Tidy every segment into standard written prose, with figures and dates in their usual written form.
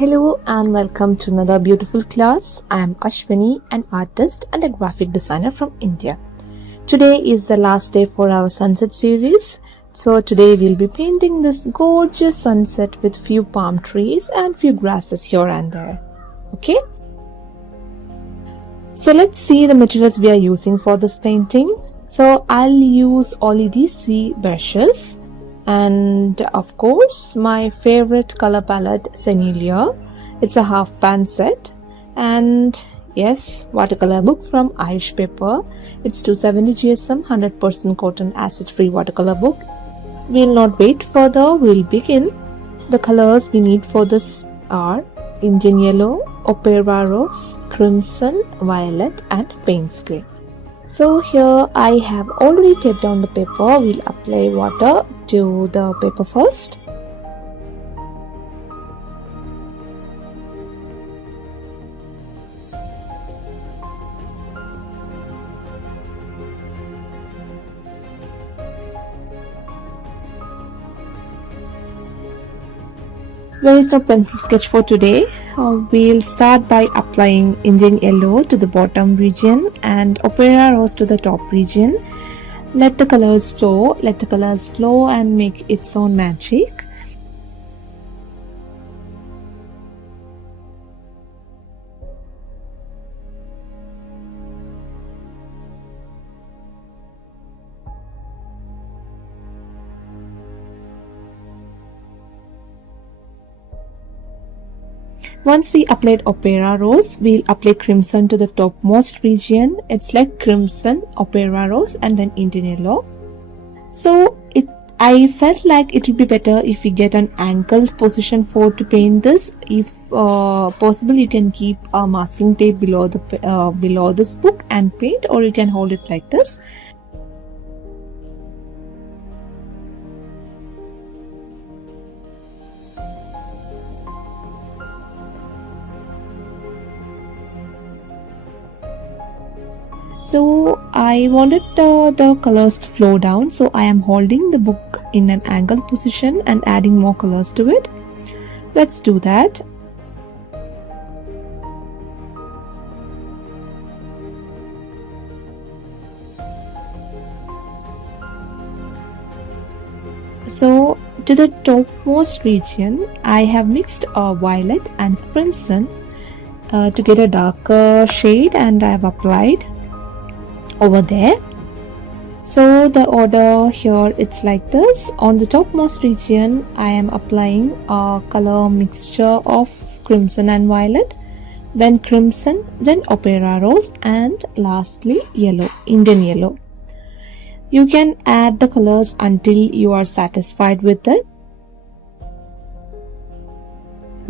Hello and welcome to another beautiful class. I am Ashwini, an artist and a graphic designer from India. Today is the last day for our sunset series. So today we'll be painting this gorgeous sunset with few palm trees and few grasses here and there. Okay? So let's see the materials we are using for this painting. So I'll use only these three brushes. And of course my favorite color palette, Senilia. It's a half pan set, and yes, watercolor book from Irish Paper. It's 270 GSM 100% cotton acid free watercolor book. We'll not wait further, we'll begin. The colors we need for this are Indian yellow, opera rose, crimson, violet and Payne's grey. So here I have already taped down the paper. We'll apply water to the paper first. There is no pencil sketch for today. We'll start by applying Indian yellow to the bottom region and opera rose to the top region. Let the colors flow and make its own magic. Once we applied opera rose, we'll apply crimson to the topmost region. It's like crimson, opera rose and then Indian yellow. So I felt like it would be better if we get an angled position to paint this. If possible, you can keep a masking tape below this book and paint, or you can hold it like this. So I wanted the colors to flow down, so I am holding the book in an angled position and adding more colors to it. Let's do that. So to the topmost region, I have mixed violet and crimson to get a darker shade, and I have applied over there. So the order here, it's like this. On the topmost region, I am applying a color mixture of crimson and violet, then crimson, then opera rose, and lastly yellow, Indian yellow. You can add the colors until you are satisfied with it.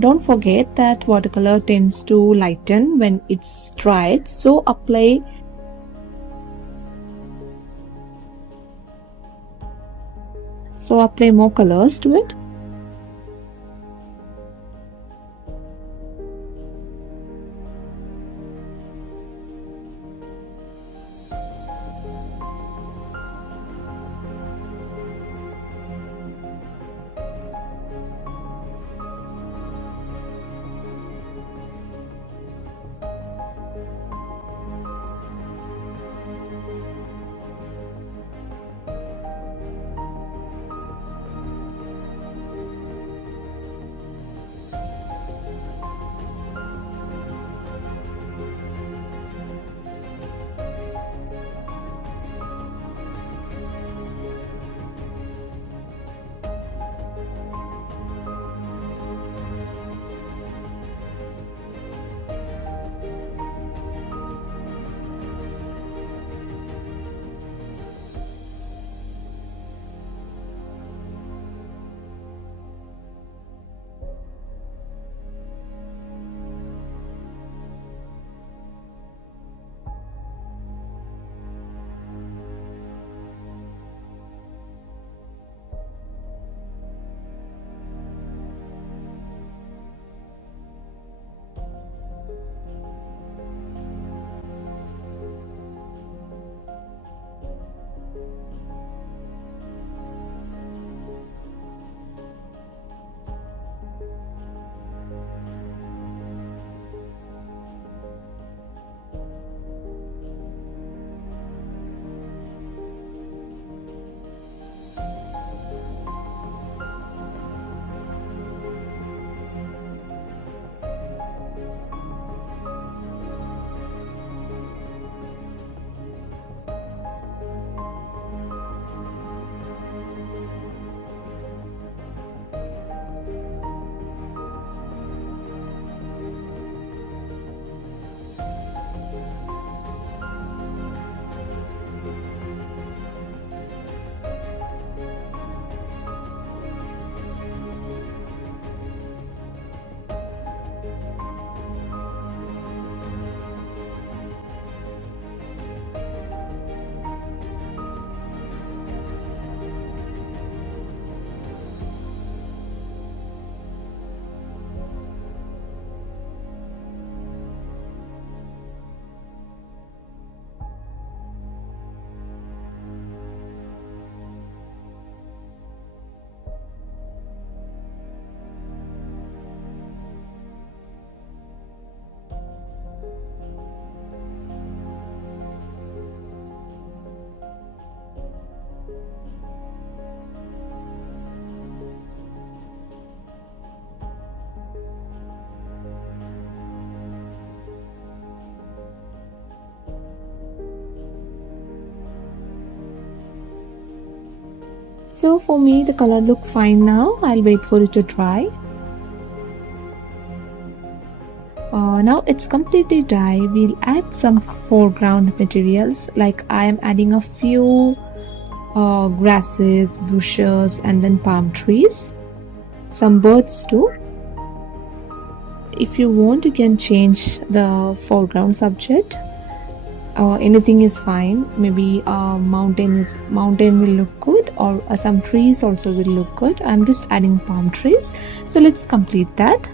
Don't forget that watercolor tends to lighten when it's dried, so apply more colors to it. So for me the color look fine now. I'll wait for it to dry. Now it's completely dry. We'll add some foreground materials, like I am adding a few grasses, bushes, and then palm trees, some birds too. If you want, you can change the foreground subject. Anything is fine. Maybe a mountain will look good, or some trees also will look good. I'm just adding palm trees, so let's complete that.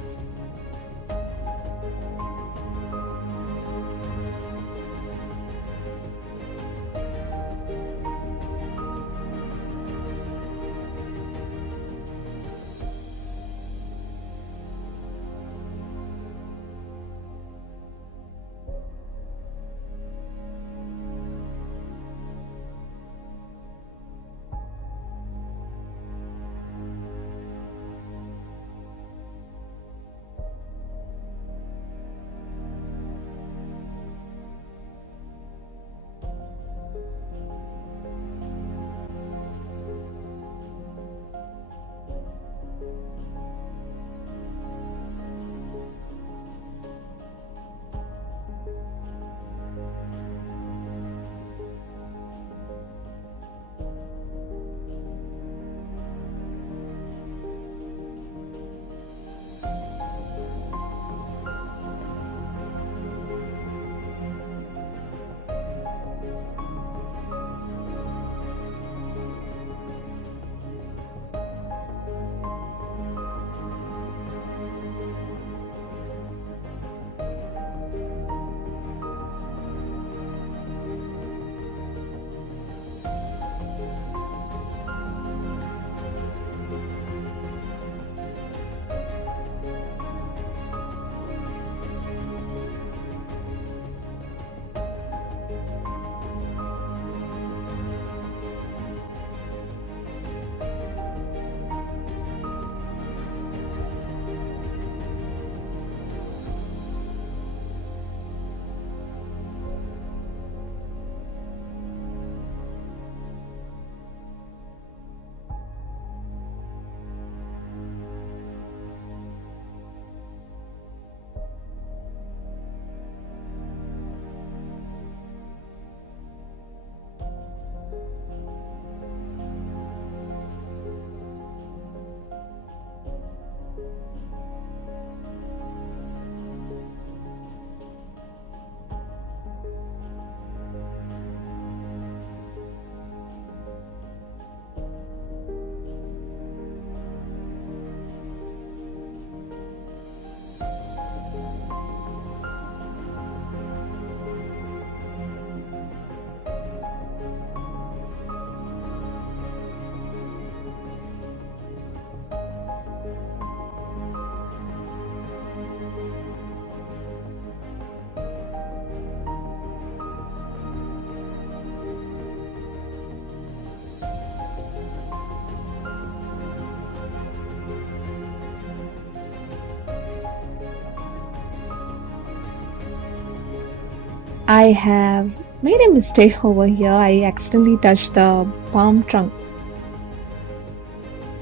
I have made a mistake over here. I accidentally touched the palm trunk.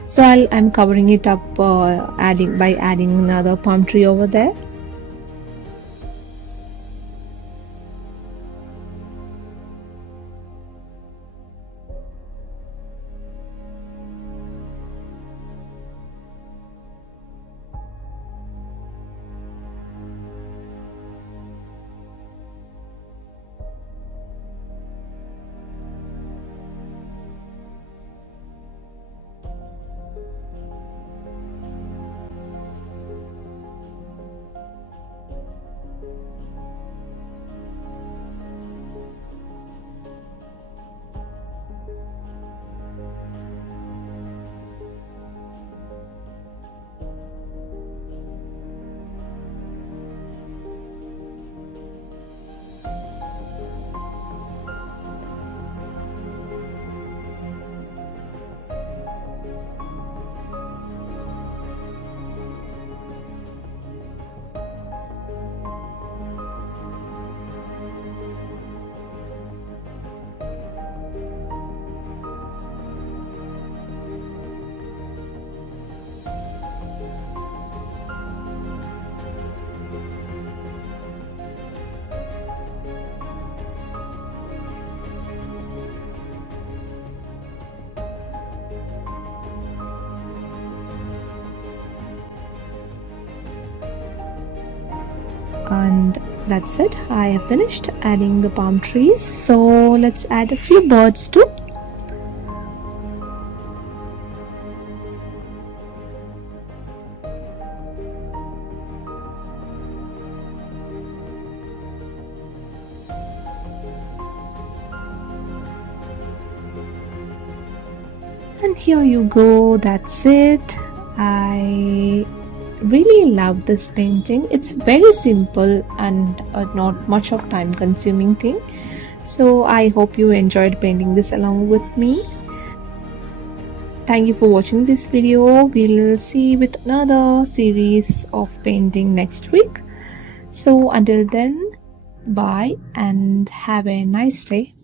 So I'm covering it up adding another palm tree over there. And that's it. I have finished adding the palm trees. So let's add a few birds too. And here you go, that's it. I really love this painting. It's very simple and not much of time consuming thing. So I hope you enjoyed painting this along with me. Thank you for watching this video. We'll see with another series of painting next week. So until then, bye and have a nice day.